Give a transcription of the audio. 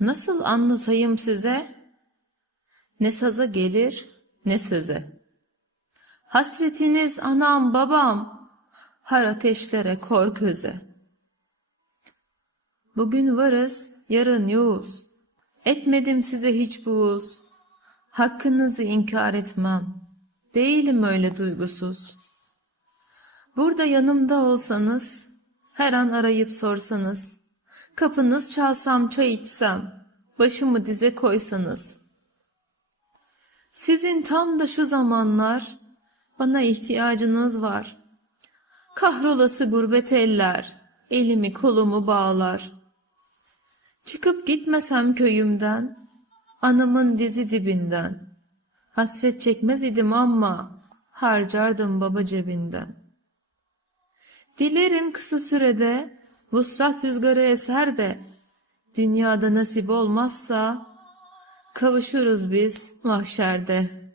Nasıl anlatayım size? Ne saza gelir ne söze. Hasretiniz anam babam, har ateşlere kor köze. Bugün varız, yarın yoğuz. Etmedim size hiç buğuz. Hakkınızı inkar etmem. Değilim öyle duygusuz. Burada yanımda olsanız, her an arayıp sorsanız, kapınız çalsam çay içsem, başımı dize koysanız. Sizin tam da şu zamanlar bana ihtiyacınız var. Kahrolası gurbet eller, elimi kolumu bağlar. Çıkıp gitmesem köyümden, anamın dizi dibinden. Hasret çekmez idim ama harcardım baba cebinden. Dilerim kısa sürede vuslat rüzgarı eser de dünyada nasip olmazsa kavuşuruz biz mahşerde.''